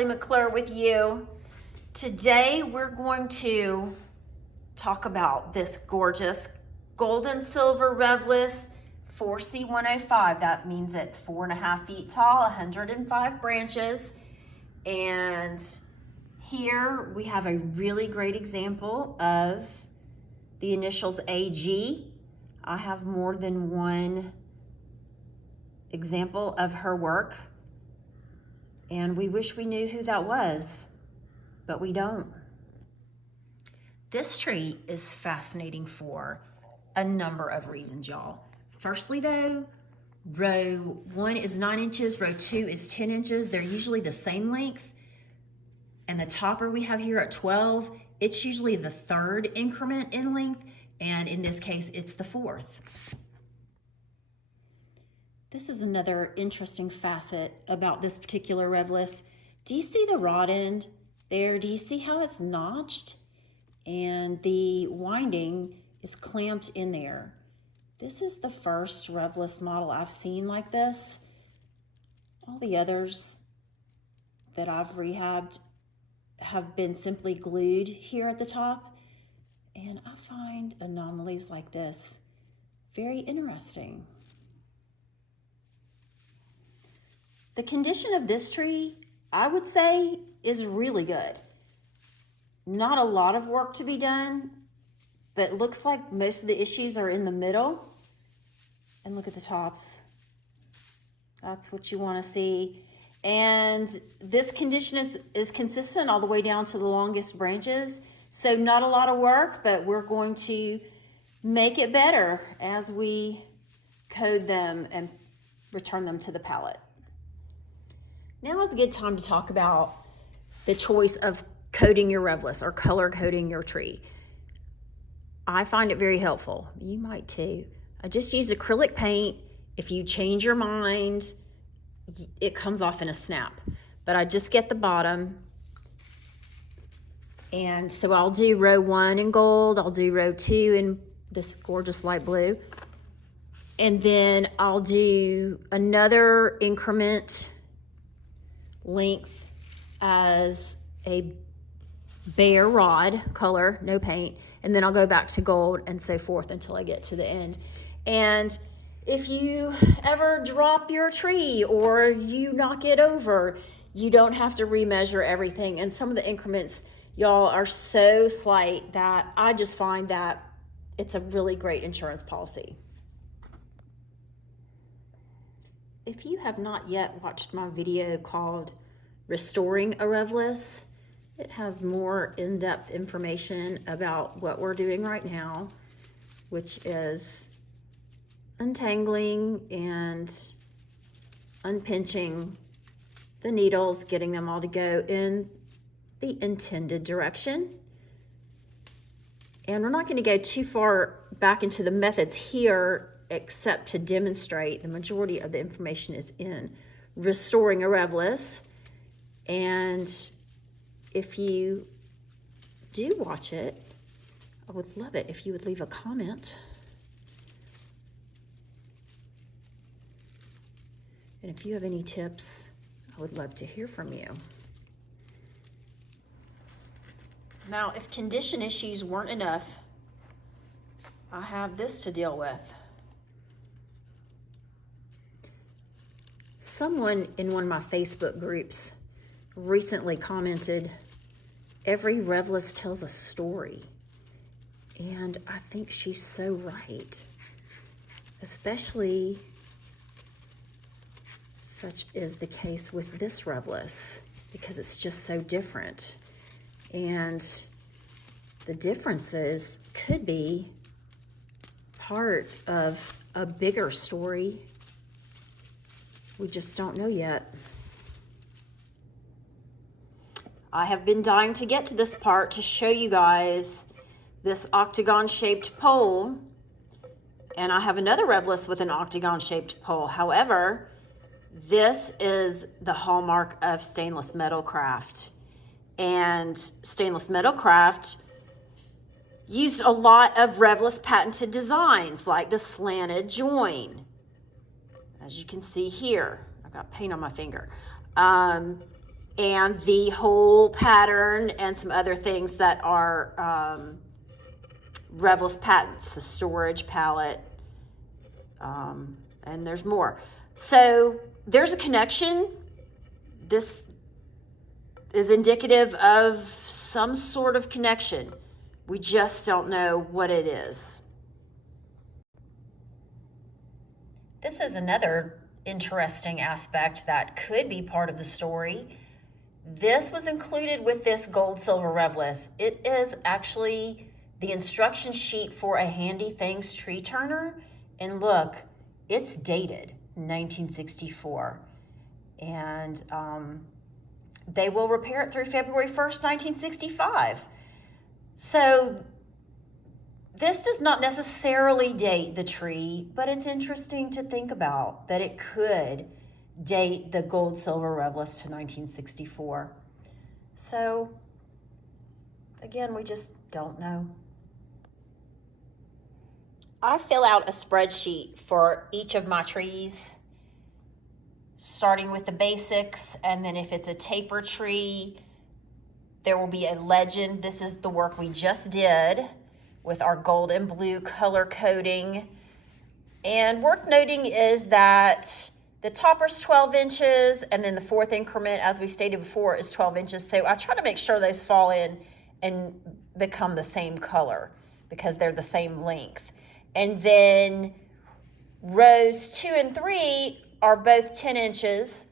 Kelly McClure with you. Today we're going to talk about this gorgeous gold and silver REVLIS 4C105. That means it's 4.5 feet tall, 105 branches. And here we have a really great example of the initials AG. I have more than one example of her work, and we wish we knew who that was, but we don't. This tree is fascinating for a number of reasons, y'all. Firstly though, row 1 is 9 inches, row 2 is 10 inches. They're usually the same length. And the topper we have here at 12, it's usually the 3rd increment in length, and in this case, it's the 4th. This is another interesting facet about this particular REVLIS. Do you see the rod end there? Do you see how it's notched? And the winding is clamped in there. This is the first REVLIS model I've seen like this. All the others that I've rehabbed have been simply glued here at the top. And I find anomalies like this very interesting. The condition of this tree, I would say, is really good. Not a lot of work to be done, but it looks like most of the issues are in the middle. And look at the tops. That's what you want to see. And this condition is consistent all the way down to the longest branches. So not a lot of work, but we're going to make it better as we code them and return them to the palette. Now is a good time to talk about the choice of coding your REVLIS or color coding your tree. I find it very helpful. You might too. I just use acrylic paint. If you change your mind, it comes off in a snap. But I just get the bottom. And so I'll do row 1 in gold. I'll do row 2 in this gorgeous light blue. And then I'll do another increment length as a bare rod color, no paint, and then I'll go back to gold and so forth until I get to the end. And if you ever drop your tree or you knock it over, you don't have to remeasure everything. And some of the increments, y'all, are so slight that I just find that it's a really great insurance policy. If you have not yet watched my video called Restoring a REVLIS, it has more in-depth information about what we're doing right now, which is untangling and unpinching the needles, getting them all to go in the intended direction. And we're not going to go too far back into the methods here, except to demonstrate the majority of the information is in Restoring a REVLIS. And if you do watch it, I would love it if you would leave a comment. And if you have any tips, I would love to hear from you. Now, if condition issues weren't enough, I have this to deal with. Someone in one of my Facebook groups recently commented, every REVLIS tells a story. And I think she's so right. Especially such is the case with this REVLIS, because it's just so different. And the differences could be part of a bigger story. We just don't know yet. I have been dying to get to this part to show you guys this octagon-shaped pole. And I have another REVLIS with an octagon-shaped pole. However, this is the hallmark of stainless metal craft. And stainless metal craft used a lot of REVLIS patented designs, like the slanted join. As you can see here, I got paint on my finger. and the whole pattern and some other things that are REVLIS patents, the storage palette, and there's more. So there's a connection. This is indicative of some sort of connection. We just don't know what it is. This is another interesting aspect that could be part of the story. This was included with this gold silver REVLIS. It is actually the instruction sheet for a Handy Things tree turner. And look, it's dated 1964. And they will repair it through February 1st, 1965. So this does not necessarily date the tree, but it's interesting to think about that it could date the gold silver REVLIS to 1964. So again, we just don't know. I fill out a spreadsheet for each of my trees, starting with the basics, and then if it's a taper tree, there will be a legend. This is the work we just did with our gold and blue color coding. And worth noting is that the topper's 12 inches, and then the fourth increment, as we stated before, is 12 inches. So I try to make sure those fall in and become the same color because they're the same length. And then rows 2 and 3 are both 10 inches,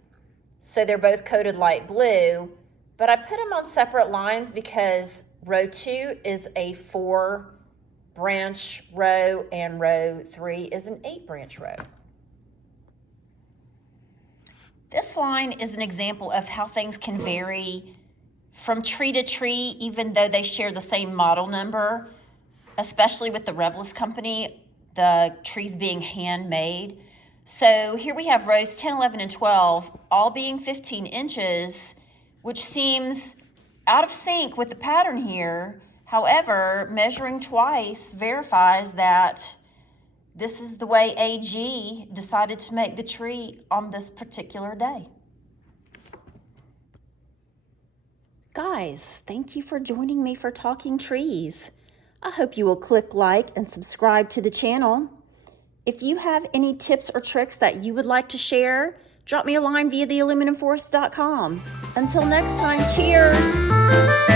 so they're both coated light blue, but I put them on separate lines because row 2 is a 4-branch row and row 3 is an 8-branch row. This line is an example of how things can vary from tree to tree, even though they share the same model number, especially with the REVLIS company, the trees being handmade. So here we have rows 10, 11, and 12, all being 15 inches, which seems out of sync with the pattern here. However, measuring twice verifies that this is the way AG decided to make the tree on this particular day. Guys, thank you for joining me for Talking Trees. I hope you will click like and subscribe to the channel. If you have any tips or tricks that you would like to share, drop me a line via thealuminumforest.com. Until next time, cheers!